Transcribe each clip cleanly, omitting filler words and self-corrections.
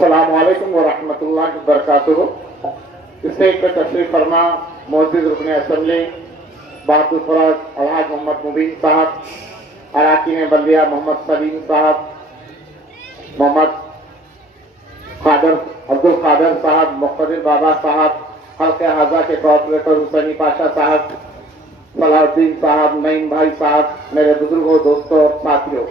अस्सलाम वालेकुम व रहमतुल्लाहि व बरकातुहू। स्टेज पर तशरीफ फरमा मोअज़्ज़िज़ रुकने असम्बली बहादुर फराज अलहाज मोहम्मद मुबीन साहब, अराकीन बल्दिया मोहम्मद सलीम साहब, मोहम्मद खादर अब्दुल खादर साहब, मुक़्तदिर बाबा साहब, हल्के हाजा के कॉर्पोरेटर हुसैनी पाशा साहब, सलाउद्दीन साहब, नईम भाई साहब, मेरे बुजुर्गों, दोस्तों और साथियों,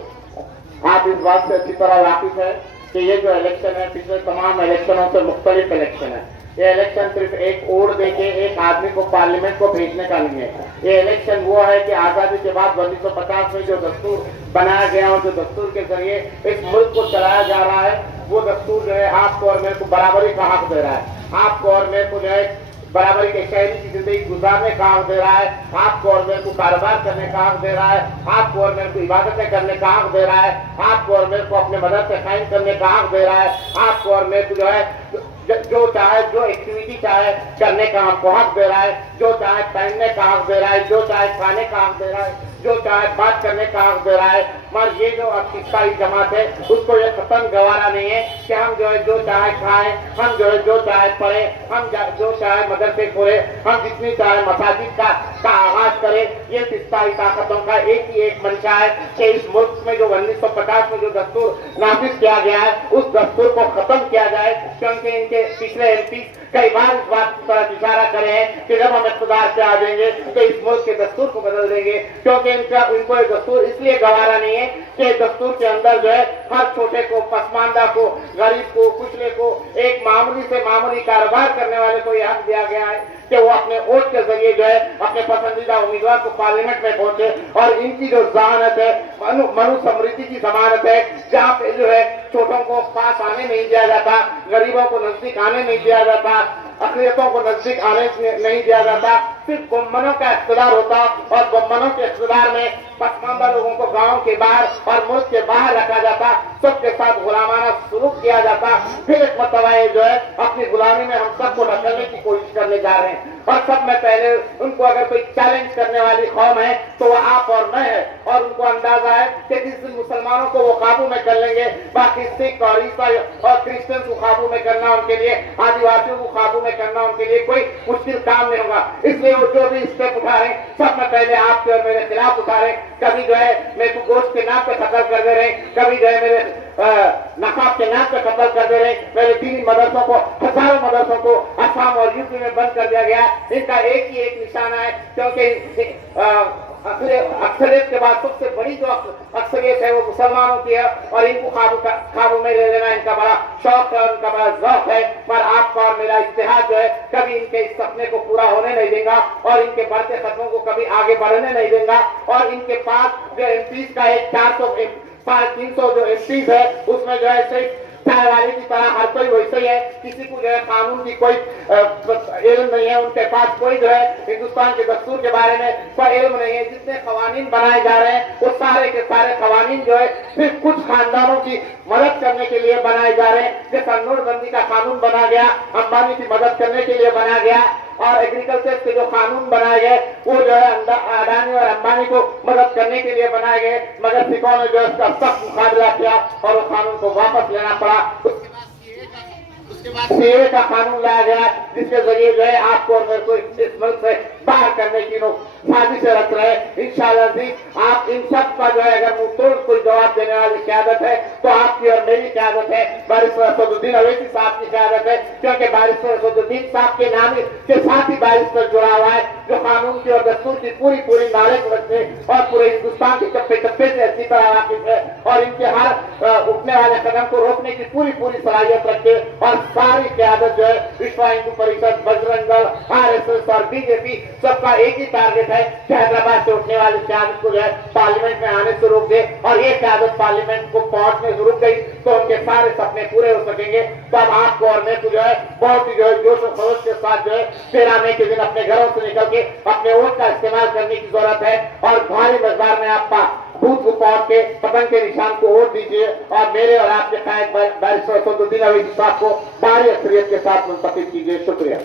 आप इस बात से अच्छी तरह वाकिफ है कि ये जो इलेक्शन है पिछले तमाम इलेक्शनों से मुख्तलिफ इलेक्शन है। ये इलेक्शन सिर्फ एक वोट देके एक आदमी को पार्लियामेंट को भेजने का नहीं है। ये इलेक्शन वो है कि आज़ादी के बाद 1950 में जो दस्तूर बनाया गया और जो दस्तूर के जरिए इस मुल्क को चलाया जा रहा है, वो दस्तूर जो है आपको और मेरे को बराबरी का हक दे रहा है। आपको और मेरे को जो है बराबरी के शहरी की जिंदगी गुजारने का हक दे रहा है। आपको और मेरे को कारोबार करने का हक दे रहा है। आपको और मेरे को इबादतें करने का हक दे रहा है। आपको और मेरे को अपने मदरसे कायम करने का हक दे रहा है। आपको और मेरे को जो है जो चाहे जो एक्टिविटी चाहे करने का हमको हक दे रहा है। जो चाहे पहनने का हक दे रहा है, जो चाहे खाने का हक दे रहा है, जो चाहे बात करने का हक दे रहा है। मगर ये जो अफ्रीकाई जमात है उसको ये खत्म गवारा नहीं है कि हम जो है जो चाहे खाएं, हम जो है जो चाहे पढ़े, हम जो चाहे मदरसे खोले, हम जितनी चाहे मसाजिद का आगाज करें। ये फिस्ताई ताकतों का एक ही एक मंशा है कि इस मुल्क में जो 1950 में जो दस्तूर नाफिज किया गया है उस दस्तूर को खत्म किया जाए। क्योंकि इनके पिछले एमपी कई बार इस बात की तरफ इशारा करे हैं कि जब हम इक़्तिदार पे आ जाएंगे तो इस मुल्क के दस्तूर को बदल देंगे। क्योंकि इनको ये दस्तूर इसलिए गवारा नहीं है कि दस्तूर के अंदर जो है हर छोटे को, पसमानदा को, गरीब को, कुचले को, एक मामूली से मामूली कारोबार करने वाले को यह हक दिया गया है कि वो अपने वोट के जरिए जो है अपने पसंदीदा उम्मीदवार को पार्लियामेंट में पहुंचे। और इनकी जो जमानत है मनु समृद्धि की जमानत है, जहाँ पे जो है छोटों को पास आने नहीं दिया जाता, गरीबों को नजदीक आने नहीं दिया जाता, अक़लियतों को नजदीक आने नहीं दिया जाता। सिर्फ गुम्मनों का इक़्तिदार होता और गुम्मनों के इक़्तिदार में पसमानदा लोगों को गांव के बाहर और मुल्क के बाहर रखा जाता, सबके साथ गुलामाना सलूक किया जाता। फिर एक मरतबा जो है अपनी गुलामी में हम सबको ढकेलने की कोशिश करने जा रहे हैं। और सब में पहले उनको अगर कोई चैलेंज करने वाली कौम है तो वो आप और मैं है। और उनको अंदाजा है कि जिस दिन मुसलमानों को वो काबू में कर लेंगे, बाकी सिख और ईसाई और क्रिश्चियन को काबू में करना उनके लिए, आदिवासियों को काबू में करना उनके लिए कोई मुश्किल काम नहीं होगा। इसलिए वो जो भी स्टेप उठा रहे सब में पहले आपके और मेरे खिलाफ उठा रहे। कभी जो है मेरे को गोश्त के नाम पे कत्ल कर दे रहे, कभी जो है मेरे नकाब के नाम पे कत्ल कर दे रहे। मेरे दीनी मदरसों को, हजारों मदरसों को असम और यूपी में बंद कर दिया गया। इनका एक ही एक निशाना है, क्योंकि अक्सरियत के बाद सबसे बड़ी जो अक्सरियत है वो मुसलमानों की है और इनको काबू में ले लेना इनका बड़ा शौक है, उनका बड़ा ज़ौक़ है। पर आपका और मेरा इज्तिहाद जो है कभी इनके इस सपने को पूरा होने नहीं देगा और इनके बढ़ते कदमों को कभी आगे बढ़ने नहीं देगा। और इनके पास जो एमपीज का एक 300 जो एमपीज है उसमें जो है सिर्फ चाय वाले की तरह हर कोई वैसे ही है। किसी को जो है कानून की कोई इल्म नहीं है, उनके पास कोई जो है हिंदुस्तान के दस्तूर के बारे में कोई इल्म नहीं है। जितने कवानीन बनाए जा रहे हैं वो सारे के सारे कवानीन जो है सिर्फ कुछ खानदानों की मदद करने के लिए बनाए जा रहे हैं। जैसा नोटबंदी का कानून बना गया, अंबानी की मदद करने के लिए बना गया, और एग्रीकल्चर के जो कानून बनाए गए वो जो है अडानी और अंबानी को मदद करने के लिए बनाए गए। मगर सिखों ने जो उसका सख्त मुकाबला किया और वो कानून को वापस लेना पड़ा। उसके बाद सीए का कानून लाया गया जिसके जरिए जो है आपको और मेरे को इस मुल्क से बाहर करने की लोग साजिशें रच रहे हैं। इंशाअल्लाह जी आप इन सब का जो है अगर मुंह तोड़ कोई जवाब देने वाली क़यादत है तो आपकी और मेरी क़यादत है, बारिस्टर असदुद्दीन अवैसी साहब की क़यादत है। क्योंकि बारिस्टर असदुद्दीन साहब के नाम के साथ ही बारिस्टर जुड़ा हुआ है जो कानून की और दस्तूर की पूरी नॉलेज रखते और पूरे हिंदुस्तान के चप्पे चप्पे से अच्छी तरह वाकिफ है और इनके हर उठने वाले कदम को रोकने की पूरी सलाहियत रखते। और सारी क़यादत जो है विश्व हिंदू परिषद, बजरंग दल, आरएसएस और बीजेपी सबका एक ही टारगेट है कि हैदराबाद से उठने वाली क़यादत को जो है पार्लियामेंट में आने से रोक दे। और ये क़यादत पार्लियामेंट को पहुंचने से रुक गई तो उनके सारे सपने पूरे हो सकेंगे। तब आपको और मेरे को जो है बहुत ही जो है जोश और खरोश के साथ जो है 13 मई के दिन अपने घरों से निकल के अपने वोट का इस्तेमाल करने की जरूरत है। और भारी मकदार में आपका बूथ को पहुंच के पतंग के निशान को वोट दीजिए और मेरे और आपके कायद बारिस्टर असदुद्दीन अवैसी साहब को भारी अक्सरियत के साथ मुंतखब कीजिए। शुक्रिया।